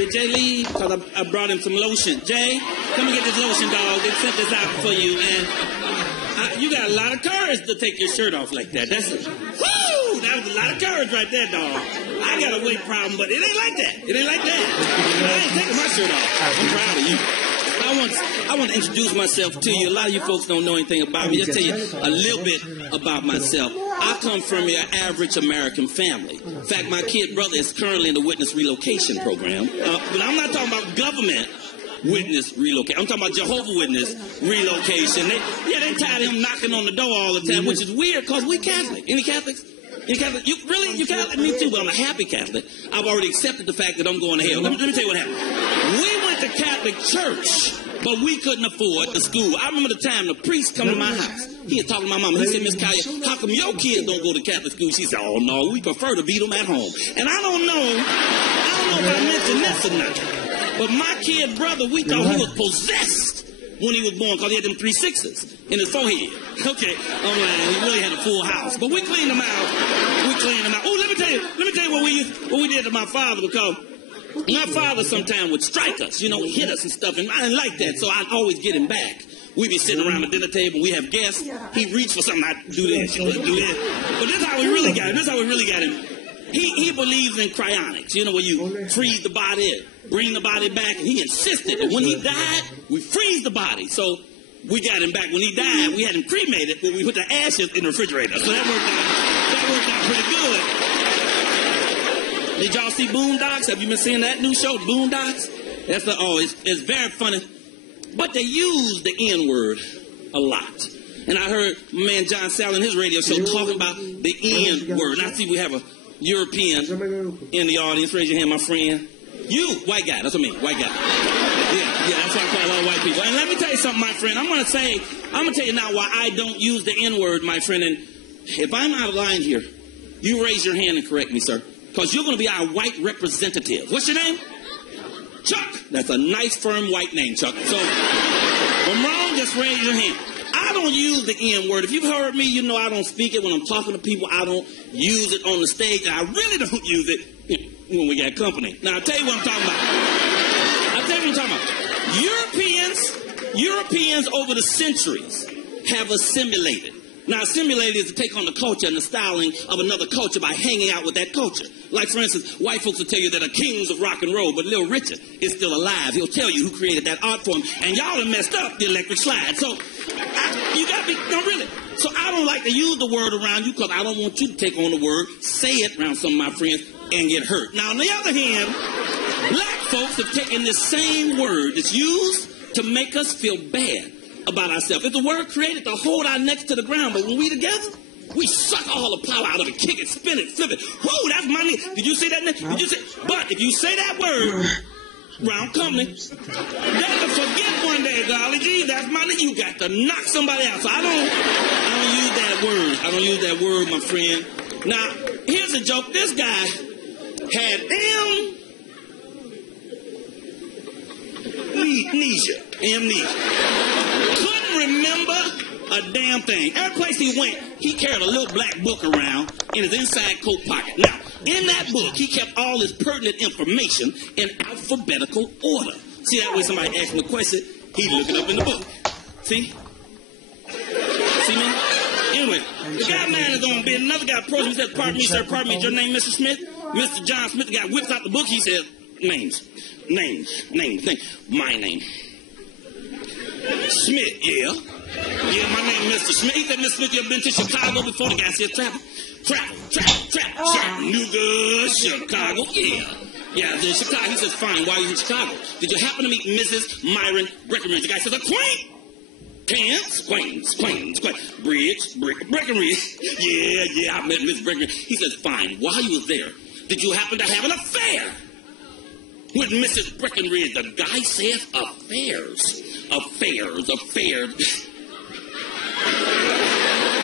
Did Jay leave? Because I brought him some lotion. Jay, come and get this lotion, dog. They sent this out for you, and you got a lot of courage to take your shirt off like that. That was a lot of courage right there, dog. I got a weight problem, but it ain't like that. It ain't like that. I ain't taking my shirt off. I'm proud of you. I want to introduce myself to you. A lot of you folks don't know anything about me. Just tell you a little bit about myself. I come from your average American family. In fact, my kid brother is currently in the witness relocation program. But I'm not talking about government witness relocation. I'm talking about Jehovah's Witness relocation. They tired of him knocking on the door all the time, which is weird because we Catholic. Any Catholics? You Catholic? You Catholic? Me too, but I'm a happy Catholic. I've already accepted the fact that I'm going to hell. Let me tell you what happened. We went to Catholic church, but we couldn't afford the school. I remember the time the priest come to my house. He was talking to my mama. He said, Miss Colyar, how come your kids don't go to Catholic school? She said, oh, no, we prefer to beat them at home. And I don't know if I mentioned this or not, but my kid brother, we thought he was possessed when he was born because he had them 3 6s in his forehead. Okay, I'm lying. He really had a full house. But we cleaned him out. Oh, let me tell you what we did to my father, because my father sometimes would strike us, hit us and stuff, and I didn't like that, so I'd always get him back. We'd be sitting around the dinner table, we have guests, he'd reach for something, I'd do this, do this. But this is how we really got him. He believes in cryonics, where you freeze the body, bring the body back, and he insisted that when he died, we freeze the body. So we got him back. When he died, we had him cremated, but we put the ashes in the refrigerator. So that worked out pretty good. Did y'all see Boondocks? Have you been seeing that new show, Boondocks? It's very funny. But they use the N-word a lot. And I heard my man John Sal in his radio show talking about the N-word. And I see we have a European in the audience. Raise your hand, my friend. You, white guy. That's what I mean, white guy. Yeah, that's why I call all white people. And let me tell you something, my friend. I'm going to tell you now why I don't use the N-word, my friend. And if I'm out of line here, you raise your hand and correct me, sir. Because you're going to be our white representative. What's your name? Chuck. That's a nice, firm white name, Chuck. So, if I'm wrong, just raise your hand. I don't use the N-word. If you've heard me, you know I don't speak it when I'm talking to people. I don't use it on the stage. I really don't use it when we got company. Now, I'll tell you what I'm talking about. Europeans over the centuries have assimilated. Now, assimilated is to take on the culture and the styling of another culture by hanging out with that culture. Like, for instance, white folks will tell you that are kings of rock and roll, but Little Richard is still alive. He'll tell you who created that art form, and y'all have messed up the electric slide. So, you got to be, no, really. So, I don't like to use the word around you because I don't want you to take on the word, say it around some of my friends, and get hurt. Now, on the other hand, black folks have taken this same word that's used to make us feel bad about ourselves. It's a word created to hold our necks to the ground, but when we together, we suck all the power out of it, kick it, spin it, flip it. Whoa, that's my knee. Did you say that? But if you say that word round company, they'll forget one day, golly gee, that's my knee. You got to knock somebody out. So I don't use that word. I don't use that word, my friend. Now, here's a joke. This guy had amnesia. Couldn't remember a damn thing. Every place he went, he carried a little black book around in his inside coat pocket. Now, in that book, he kept all his pertinent information in alphabetical order. See, that way somebody asks him a question, he look it up in the book. See? See me? Anyway, the guy man is on bed. Another guy approached him and said, pardon me, sir, pardon me, is your name Mr. Smith? Mr. John Smith. The guy whips out the book. He says, names. My name. Smith, yeah. Yeah, my name is Mr. Smith. He said, Mr. Smith, you ever been to Chicago before? The guy said, travel. Chattanooga, Chicago, yeah. Yeah, in Chicago. He says, fine, why are you in Chicago? Did you happen to meet Mrs. Myron Breckenridge? The guy says, acquaintance. Bridge, Breckenridge. Yeah, I met Miss Breckenridge. He says, fine, while you was there, did you happen to have an affair with Mrs. Breckenridge? The guy says, affairs.